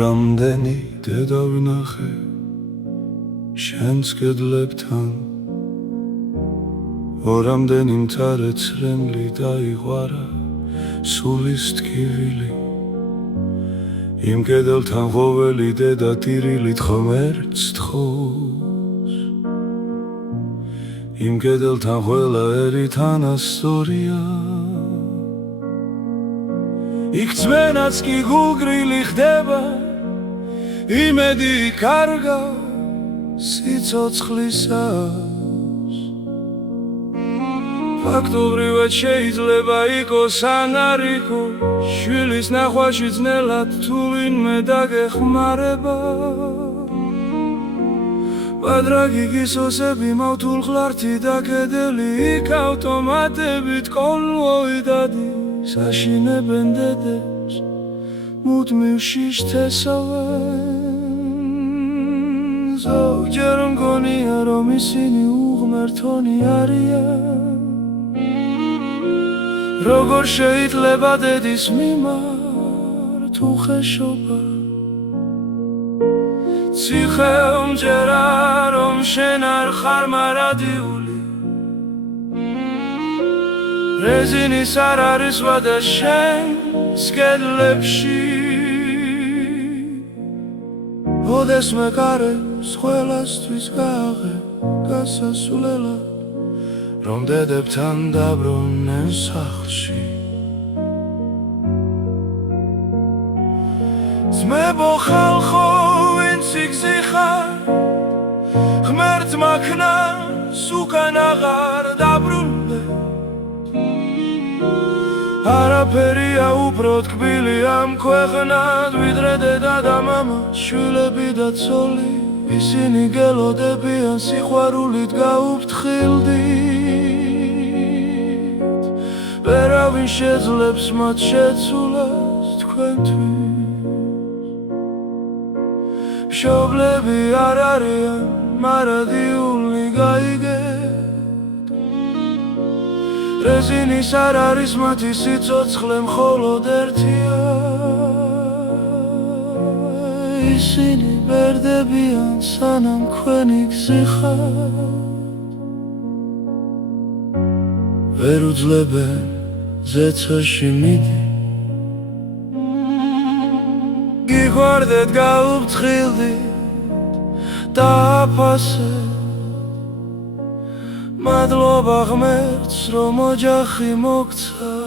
Რამდენი დედა ვნახე შენს კედლებთან რამდენი მცარე ცრემლი დაიღვარა სულის ტკივილი იმ კედელთან ხოველი დედა ტირილით ღმერთს თხოს იმ კედელთან ყველა ერითანასწორია იქ ძმენაც კი გულგრილი ხდება იმედი კარგა სიცოცხლისას ფაქტობრივად შეიძლება იყოს ან არ იყოს შვილის ნახვაში ძნელად თუ ვინმე დაგეხმარება ბადრაგი გისოსები მავთულ ხლართი და კედელი იქ ავტომატებით კონვოი დადის აშინებენ დედებს მუდმივ შიშთესავენ ზოგჯერ მგონია რომ ისინი უღმერთონი არიან როგორ შეიძლება დედის მიმართ უხეშობა ციხეუმჯერა რომ შენ არ ხარ მარადიული რეზინის არ არის ვადა შენს კედლებში ოდესმე კარებს ყველასთვის გააღე გასასვლელად რომ დედებთან დაბრუნენ სახლში ძმებო ხალხო ვინც იგზიხარ ღმერთმა ქნას უკან აღარ დაბრუნდე არაფერია უფრო თკბილი ამ ქვეყნად ვიდრე დედა და მამა შვილები და ცოლი ისინი გელოდებიან სიყვარულით გაუფრთხილდით ვერავინ შეძლებს მათ შეცვლას თქვენთვის მშობლები არ არიან მარადიული გაიგეთ რეზინის არ არის მათი სიცოცხლე მხოლოდ ერთია ისინი ბერდებიან სანამ ქვენი გზიხართ ვერ უძლებენ ზეცაში მიდი გიხვარდეთ გაუფრთხილდით დააფასეთ მადლობა ღმერთს რომ ოჯახი მოგცა